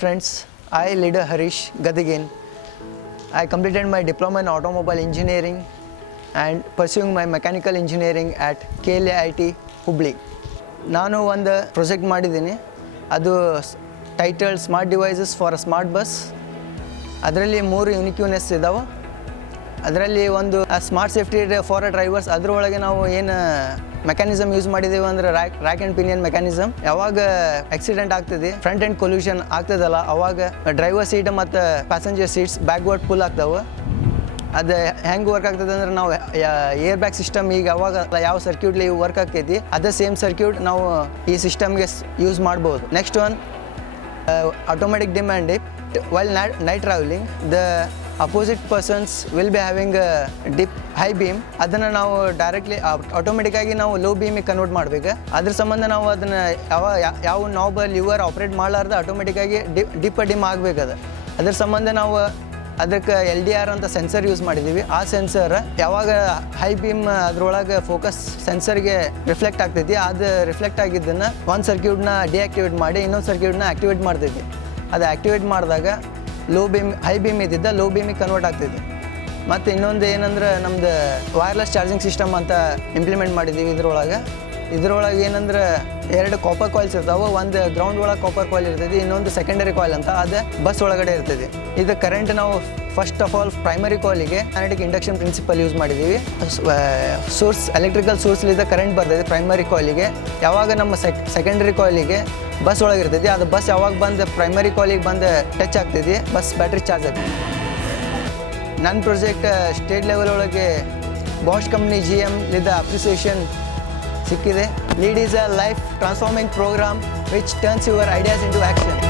friends, I leader Harish Gadigin. I completed my diploma in automobile engineering and pursuing my mechanical engineering at KLIT Hubli. ನಾನು ಒಂದು project ಮಾಡಿದ್ದೀನಿ, ಅದು title smart devices for a smart bus. ಅದರಲ್ಲಿ 3 ಯೂನಿಕ್ಯೂನೆಸ್ ಇದ್ದಾವೆ. ಅದರಲ್ಲಿ ಒಂದು smart safety for a drivers. ಅದರೊಳಗೆ ನಾವು ಏನು ಮೆಕ್ಯಾನಿಸಮ್ ಯೂಸ್ ಮಾಡಿದ್ದೀವಿ ಅಂದರೆ ರ್ಯಾಕ್ ಆ್ಯಂಡ್ ಪಿನಿಯನ್ ಮೆಕ್ಯಾನಿಸಮ್. ಯಾವಾಗ ಆಕ್ಸಿಡೆಂಟ್ ಆಗ್ತದೆ, ಫ್ರಂಟ್ ಎಂಡ್ ಕೊಲ್ಯೂಷನ್ ಆಗ್ತದಲ್ಲ, ಅವಾಗ ಡ್ರೈವರ್ ಸೀಟ್ ಮತ್ತು ಪ್ಯಾಸೆಂಜರ್ ಸೀಟ್ಸ್ ಬ್ಯಾಕ್ವರ್ಡ್ ಪುಲ್ ಆಗ್ತಾವೆ. ಅದು ಹೆಂಗೆ ವರ್ಕ್ ಆಗ್ತದೆ ಅಂದ್ರೆ, ನಾವು ಏರ್ ಬ್ಯಾಗ್ ಸಿಸ್ಟಮ್ ಈಗ ಅವಾಗ ಯಾವ ಸರ್ಕ್ಯೂಟ್ಲಿ ವರ್ಕ್ ಆಗ್ತೈತಿ, ಅದೇ ಸೇಮ್ ಸರ್ಕ್ಯೂಟ್ ನಾವು ಈ ಸಿಸ್ಟಮ್ಗೆ ಯೂಸ್ ಮಾಡ್ಬೋದು. Next one automatic demand. While night travelling, the opposite persons will be having high beam. ಅದನ್ನು ನಾವು ಡೈರೆಕ್ಟ್ಲಿ ಆಟೋಮೆಟಿಕ್ಕಾಗಿ ನಾವು ಲೋ ಬೀಮಿಗೆ ಕನ್ವರ್ಟ್ ಮಾಡಬೇಕು. ಅದ್ರ ಸಂಬಂಧ ನಾವು ಅದನ್ನು ಯಾವ ನಾಬ್ ಲಿವರ್ ಆಪ್ರೇಟ್ ಮಾಡಲಾರ್ದು ಆಟೋಮೆಟಿಕ್ಕಾಗಿ ಡಿಮ್ ಆಗಬೇಕದು. ಅದ್ರ ಸಂಬಂಧ ನಾವು ಅದಕ್ಕೆ LDR ಅಂತ ಸೆನ್ಸರ್ ಯೂಸ್ ಮಾಡಿದ್ದೀವಿ. ಆ ಸೆನ್ಸರ್ ಯಾವಾಗ ಹೈ ಬೀಮ್ ಅದ್ರೊಳಗೆ ಫೋಕಸ್ ಸೆನ್ಸರ್ಗೆ ರಿಫ್ಲೆಕ್ಟ್ ಆಗ್ತೈತಿ, ಅದು ರಿಫ್ಲೆಕ್ಟ್ ಆಗಿದ್ದನ್ನು ಒಂದು ಸರ್ಕ್ಯೂಟ್ನ ಡಿಆಕ್ಟಿವೇಟ್ ಮಾಡಿ ಇನ್ನೊಂದು ಸರ್ಕ್ಯೂಟ್ನ ಆ್ಯಕ್ಟಿವೇಟ್ ಮಾಡ್ತೈತಿ. ಅದು ಆ್ಯಕ್ಟಿವೇಟ್ ಮಾಡಿದಾಗ ಹೈ ಬೀಮ್ ಇದ್ದಿದ್ದ ಲೋ ಬೀಮಿಗೆ ಕನ್ವರ್ಟ್ ಆಗ್ತೈತಿ. ಮತ್ತು ಇನ್ನೊಂದು ಏನಂದ್ರೆ, ನಮ್ದು ವೈರ್ಲೆಸ್ ಚಾರ್ಜಿಂಗ್ ಸಿಸ್ಟಮ್ ಅಂತ ಇಂಪ್ಲಿಮೆಂಟ್ ಮಾಡಿದ್ದೀವಿ. ಇದ್ರೊಳಗೆ ಏನಂದ್ರೆ 2 ಕಾಪರ್ ಕಾಯಿಲ್ಸ್ ಇರ್ತಾವೆ. ಒಂದು ಗ್ರೌಂಡ್ ಒಳಗೆ ಕಾಪರ್ ಕಾಯಿಲ್ ಇರ್ತೈತಿ, ಇನ್ನೊಂದು ಸೆಕೆಂಡರಿ ಕಾಯಿಲ್ ಅಂತ, ಅದು ಬಸ್ ಒಳಗಡೆ ಇರ್ತೈತಿ. ಇದು ಕರೆಂಟ್ ನಾವು ಫಸ್ಟ್ ಆಫ್ ಆಲ್ ಪ್ರೈಮರಿ ಕಾಯಿಲಿಗೆ ಮ್ಯಾಗ್ನೆಟಿಕ್ ಇಂಡಕ್ಷನ್ ಪ್ರಿನ್ಸಿಪಲ್ ಯೂಸ್ ಮಾಡಿದ್ದೀವಿ. ಎಲೆಕ್ಟ್ರಿಕಲ್ ಸೋರ್ಸ್ಲಿಂದ ಕರೆಂಟ್ ಬರ್ತೈತಿ ಪ್ರೈಮರಿ ಕಾಯಿಲಿಗೆ. ಯಾವಾಗ ನಮ್ಮ ಸೆಕೆಂಡರಿ ಕಾಯಿಲಿಗೆ ಬಸ್ ಒಳಗೆ ಇರ್ತೈತಿ, ಅದು ಬಸ್ ಯಾವಾಗ ಬಂದು ಪ್ರೈಮರಿ ಕಾಯಿಲಿಗೆ ಬಂದು ಟಚ್ ಆಗ್ತೈತಿ, ಬಸ್ ಬ್ಯಾಟ್ರಿ ಚಾರ್ಜ್ ಆಗ್ತೈತಿ. ನನ್ನ ಪ್ರಾಜೆಕ್ಟ್ ಸ್ಟೇಟ್ ಲೆವೆಲ್ ಒಳಗೆ ಬಾಷ್ ಕಂಪ್ನಿ GM ಲಿಂದ ಅಪ್ರಿಸಿಯೇಷನ್ ಸಿಕ್ಕಿದೆ. Lead is a life transforming program which turns your ideas into action.